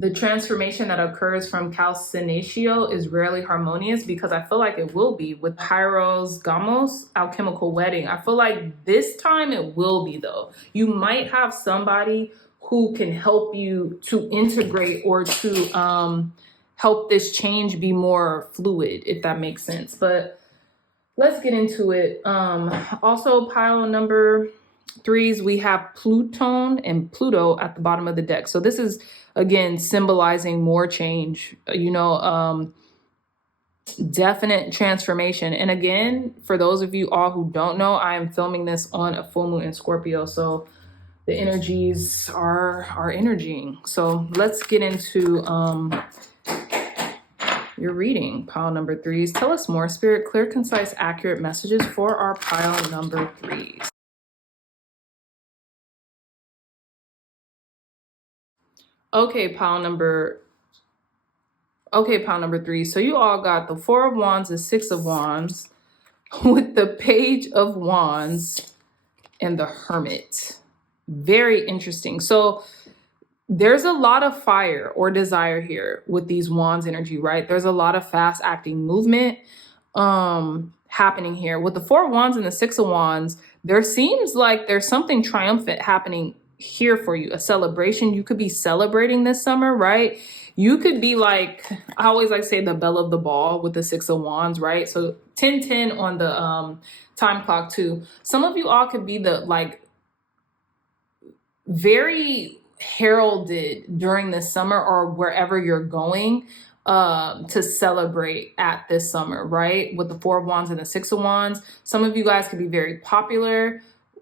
the transformation that occurs from calcinatio is rarely harmonious, because I feel like it will be with Hyros Gamos alchemical wedding. I feel like this time it will be, though. You might have somebody who can help you to integrate or to help this change be more fluid, if that makes sense. But let's get into it. Also, pile number 3s, we have Pluton and Pluto at the bottom of the deck. So this is, again, symbolizing more change, definite transformation. And again, for those of you all who don't know, I am filming this on a full moon in Scorpio. So the energies are energying. So let's get into your reading, pile number 3s. Tell us more, Spirit. Clear, concise, accurate messages for our pile number 3s. Okay, pile number 3. So you all got the 4 of Wands, the 6 of Wands, with the Page of Wands and the Hermit. Very interesting. So there's a lot of fire or desire here with these Wands energy, right? There's a lot of fast acting movement happening here. With the 4 of Wands and the 6 of Wands, there seems like there's something triumphant happening here for you, a celebration. You could be celebrating this summer, right? You could be like, I always like to say, the belle of the ball with the 6 of Wands, right? So 10:10 on the time clock too. Some of you all could be the like very heralded during the summer or wherever you're going to celebrate at this summer, right? With the 4 of Wands and the 6 of Wands. Some of you guys could be very popular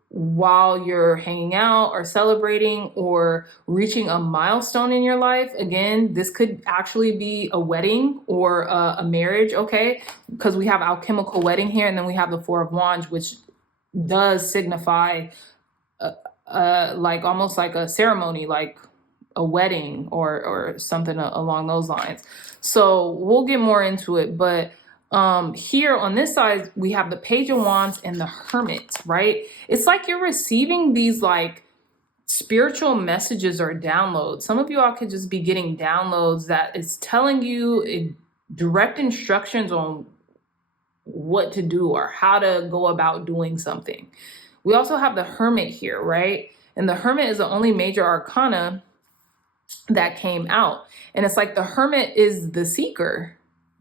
while you're hanging out or celebrating or reaching a milestone in your life. Again, this could actually be a wedding or a marriage, okay? Because we have alchemical wedding here, and then we have the 4 of Wands, which does signify like almost like a ceremony, like a wedding or something along those lines. So we'll get more into it, but here on this side, we have the Page of Wands and the Hermit, right? It's like you're receiving these like spiritual messages or downloads. Some of you all could just be getting downloads that is telling you direct instructions on what to do or how to go about doing something. We also have the Hermit here, right? And the Hermit is the only major arcana that came out. And it's like the Hermit is the seeker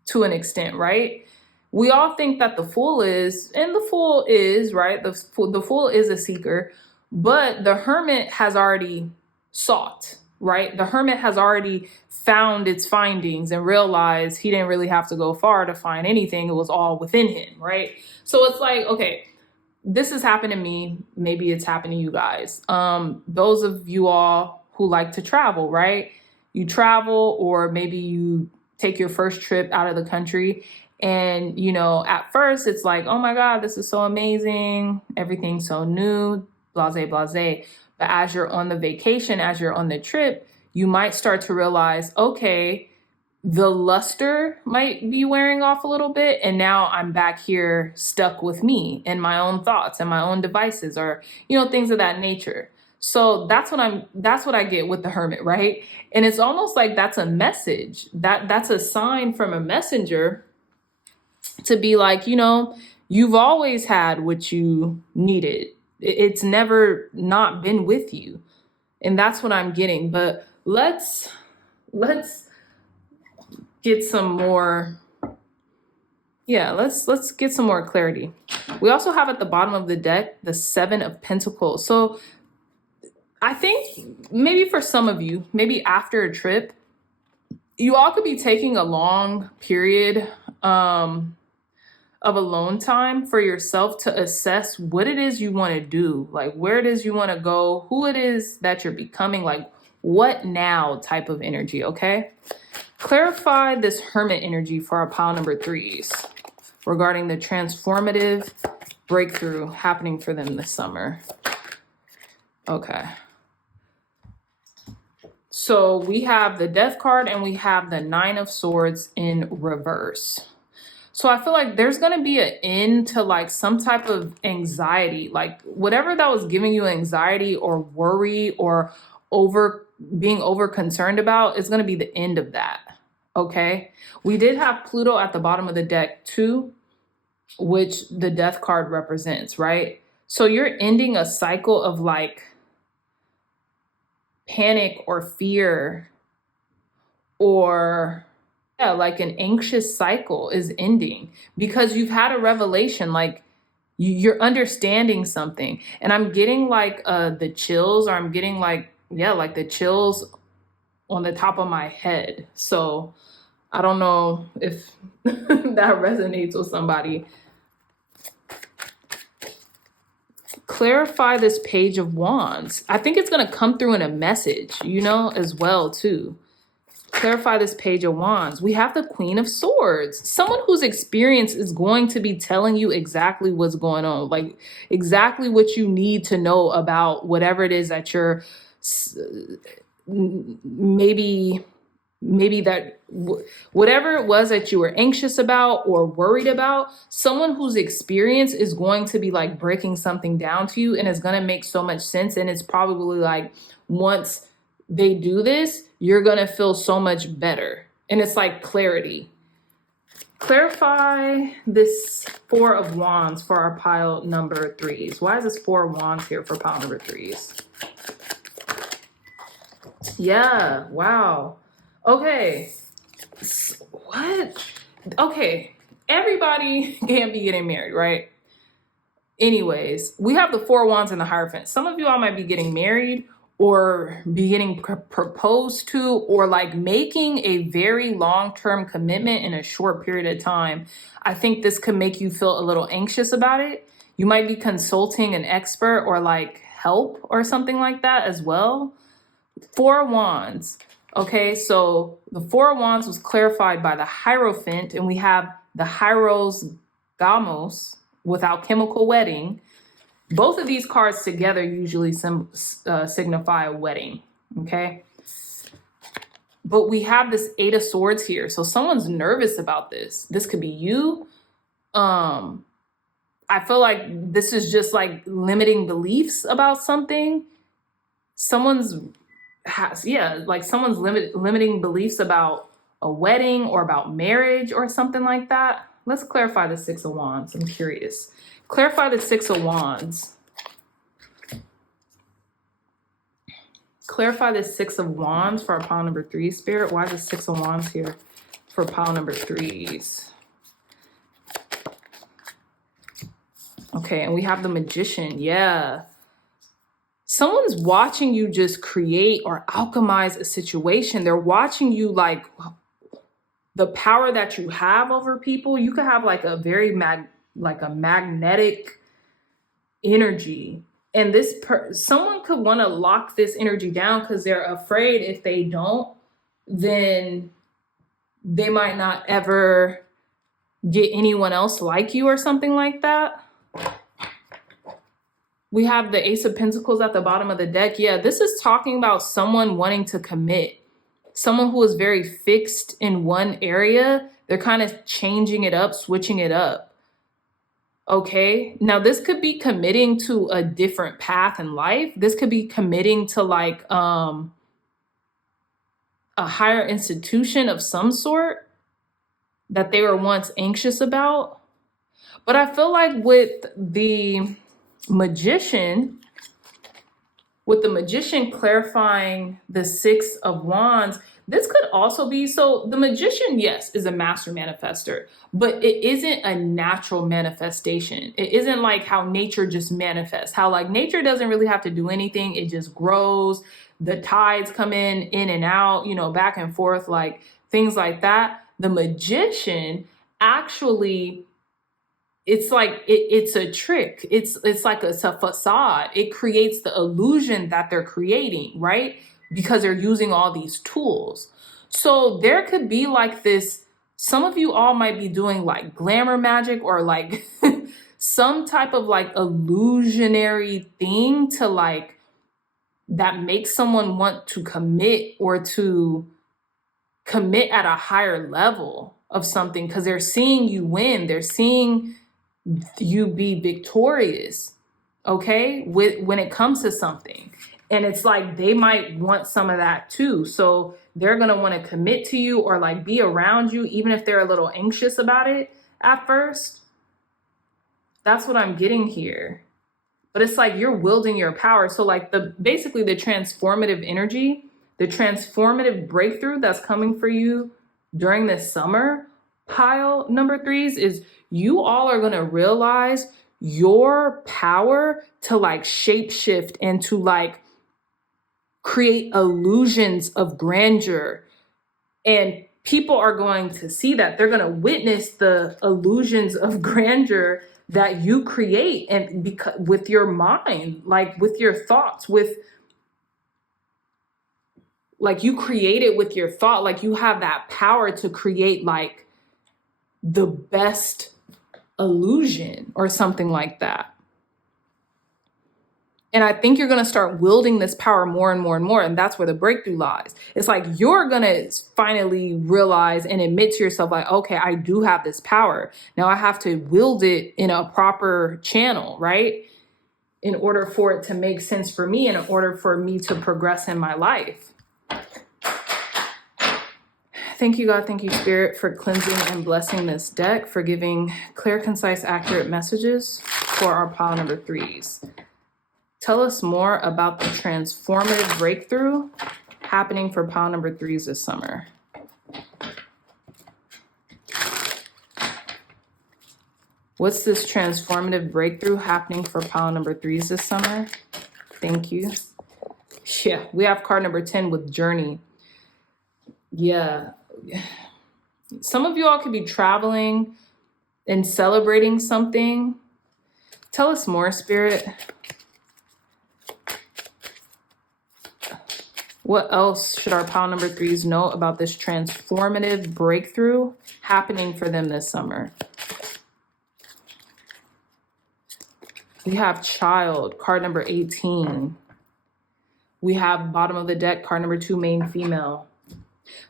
to an extent, right? We all think that the Fool is, and the Fool is, right? The Fool is a seeker, but the Hermit has already sought, right? The Hermit has already found its findings and realized he didn't really have to go far to find anything. It was all within him, right? So it's like, okay, this has happened to me. Maybe it's happened to you guys. Those of you all who like to travel, right? You travel, or maybe you take your first trip out of the country, and you know, at first it's like, oh my God, this is so amazing. Everything's so new, blase, blase. But as you're on the vacation, as you're on the trip, you might start to realize, okay, the luster might be wearing off a little bit. And now I'm back here stuck with me and my own thoughts and my own devices, or, you know, things of that nature. So that's what I get with the Hermit, right? And it's almost like that's a message, that's a sign from a messenger to be like, you know, you've always had what you needed. It's never not been with you. And that's what I'm getting. But let's get some more. Yeah, let's get some more clarity. We also have at the bottom of the deck the 7 of Pentacles. So I think maybe for some of you, maybe after a trip, you all could be taking a long period of alone time for yourself to assess what it is you want to do, like where it is you want to go, who it is that you're becoming, like what now type of energy, okay? Clarify this hermit energy for our pile number 3s regarding the transformative breakthrough happening for them this summer. Okay. So we have the Death card and we have the 9 of Swords in reverse. So I feel like there's going to be an end to like some type of anxiety, like whatever that was giving you anxiety or worry or being over concerned about is going to be the end of that. Okay. We did have Pluto at the bottom of the deck too, which the Death card represents, right? So you're ending a cycle of like panic or fear or like an anxious cycle is ending because you've had a revelation, like you're understanding something. And I'm getting like the chills, or I'm getting like, like the chills on the top of my head. So I don't know if that resonates with somebody. Clarify this Page of Wands. I think it's going to come through in a message, as well too. Clarify this Page of Wands. We have the Queen of Swords. Someone whose experience is going to be telling you exactly what's going on, like exactly what you need to know about whatever it is that you're maybe that whatever it was that you were anxious about or worried about, someone whose experience is going to be like breaking something down to you and it's going to make so much sense. And it's probably like once they do this, you're going to feel so much better. And it's like clarity. Clarify this 4 of Wands for our pile number 3s. Why is this 4 of Wands here for pile number 3s? Yeah, wow. Okay. What? Okay. Everybody can't be getting married, right? Anyways, we have the 4 of Wands and the Hierophant. Some of you all might be getting married or be getting proposed to, or like making a very long-term commitment in a short period of time. I think this could make you feel a little anxious about it. You might be consulting an expert or like help or something like that as well. 4 of Wands. Okay, so the 4 of Wands was clarified by the Hierophant, and we have the Hieros Gamos without chemical wedding. Both of these cards together usually signify a wedding, okay? But we have this 8 of Swords here, so someone's nervous about this. This could be you. I feel like this is just like limiting beliefs about something. Someone's limiting beliefs about a wedding or about marriage or something like that. Let's clarify the 6 of Wands. I'm curious. Clarify the 6 of Wands. Clarify the 6 of Wands for our pile number 3, Spirit. Why is the 6 of Wands here for pile number 3s? Okay, and we have the Magician. Yeah. Someone's watching you just create or alchemize a situation. They're watching you, like the power that you have over people. You could have like a very magnetic energy, and someone could want to lock this energy down because they're afraid if they don't, then they might not ever get anyone else like you or something like that. We have the Ace of Pentacles at the bottom of the deck. Yeah, this is talking about someone wanting to commit. Someone who is very fixed in one area. They're kind of changing it up, switching it up. Okay, now this could be committing to a different path in life. This could be committing to like a higher institution of some sort that they were once anxious about. But I feel like with the Magician clarifying the 6 of Wands, this could also be, so the Magician, yes, is a master manifester, but it isn't a natural manifestation. It isn't like how nature just manifests, how like nature doesn't really have to do anything. It just grows. The tides come in and out, back and forth, like things like that. The Magician actually it's like it's a trick. It's like it's a facade. It creates the illusion that they're creating, right? Because they're using all these tools. So there could be like this, some of you all might be doing like glamour magic or like some type of like illusionary thing to like that makes someone want to commit or to commit at a higher level of something because they're seeing you win. They're seeing you be victorious, okay, when it comes to something. And it's like they might want some of that too. So they're going to want to commit to you or like be around you, even if they're a little anxious about it at first. That's what I'm getting here. But it's like you're wielding your power. So like basically the transformative energy, the transformative breakthrough that's coming for you during this summer, pile number 3s, is you all are going to realize your power to like shape shift and to like create illusions of grandeur. And people are going to see that. They're going to witness the illusions of grandeur that you create, and because with your mind, like with your thoughts, with like you create it with your thought, like you have that power to create like the best illusion or something like that. And I think you're going to start wielding this power more and more and more. And that's where the breakthrough lies. It's like you're going to finally realize and admit to yourself, like, okay, I do have this power. Now I have to wield it in a proper channel, right? In order for it to make sense for me, in order for me to progress in my life. Thank you, God. Thank you, Spirit, for cleansing and blessing this deck, for giving clear, concise, accurate messages for our pile number 3s. Tell us more about the transformative breakthrough happening for pile number 3s this summer. What's this transformative breakthrough happening for pile number 3s this summer? Thank you. Yeah, we have card number 10 with journey. Yeah. Some of you all could be traveling and celebrating something. Tell us more, Spirit. What else should our pile number 3s know about this transformative breakthrough happening for them this summer? We have child, card number 18. We have bottom of the deck, card number 2, main female.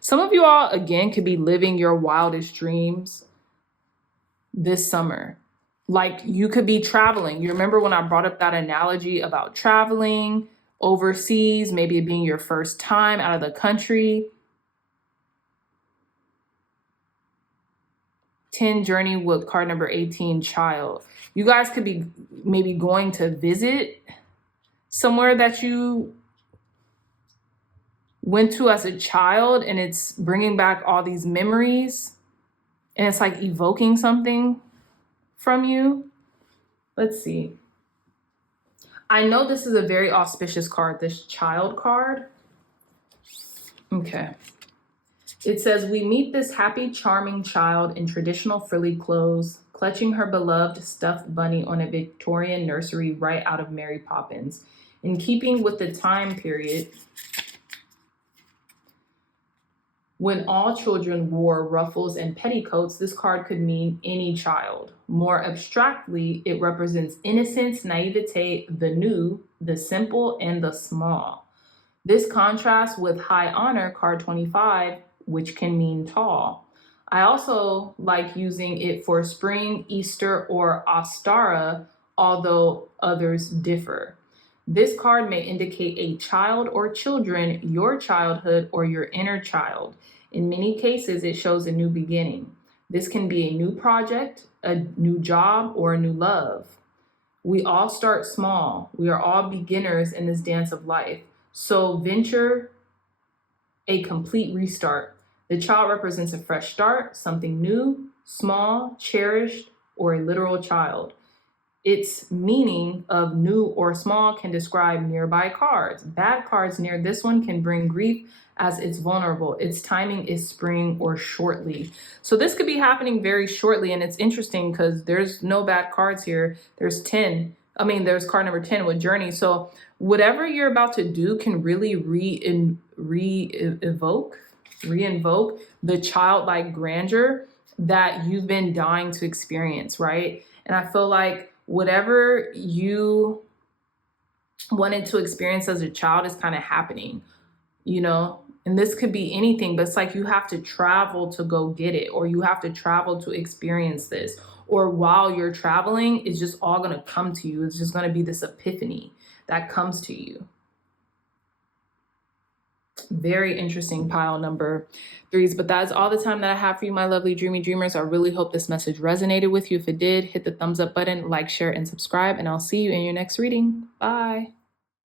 Some of you all, again, could be living your wildest dreams this summer. Like you could be traveling. You remember when I brought up that analogy about traveling overseas, maybe it being your first time out of the country. 10, journey with card number 18, child. You guys could be maybe going to visit somewhere that you went to as a child, and it's bringing back all these memories, and it's like evoking something from you. Let's see. I know this is a very auspicious card, this child card. Okay. It says, we meet this happy, charming child in traditional frilly clothes, clutching her beloved stuffed bunny on a Victorian nursery right out of Mary Poppins. In keeping with the time period when all children wore ruffles and petticoats, this card could mean any child. More abstractly, it represents innocence, naivete, the new, the simple, and the small. This contrasts with high honor, card 25, which can mean tall. I also like using it for spring, Easter, or Ostara, although others differ. This card may indicate a child or children, your childhood, or your inner child. In many cases, it shows a new beginning. This can be a new project, a new job, or a new love. We all start small. We are all beginners in this dance of life. So venture a complete restart. The child represents a fresh start, something new, small, cherished, or a literal child. its meaning of new or small can describe nearby cards. Bad cards near this one can bring grief as it's vulnerable. Its timing is spring or shortly. So this could be happening very shortly, and it's interesting because there's no bad cards here. There's 10. There's card number 10 with journey. So whatever you're about to do can really reinvoke the childlike grandeur that you've been dying to experience, right? And I feel like whatever you wanted to experience as a child is kind of happening, and this could be anything, but it's like you have to travel to go get it, or you have to travel to experience this, or while you're traveling, it's just all going to come to you. It's just going to be this epiphany that comes to you. Very interesting, pile number 3s. But that's all the time that I have for you, my lovely dreamy dreamers. I really hope this message resonated with you. If it did, hit the thumbs up button, like, share, and subscribe, and I'll see you in your next reading. Bye.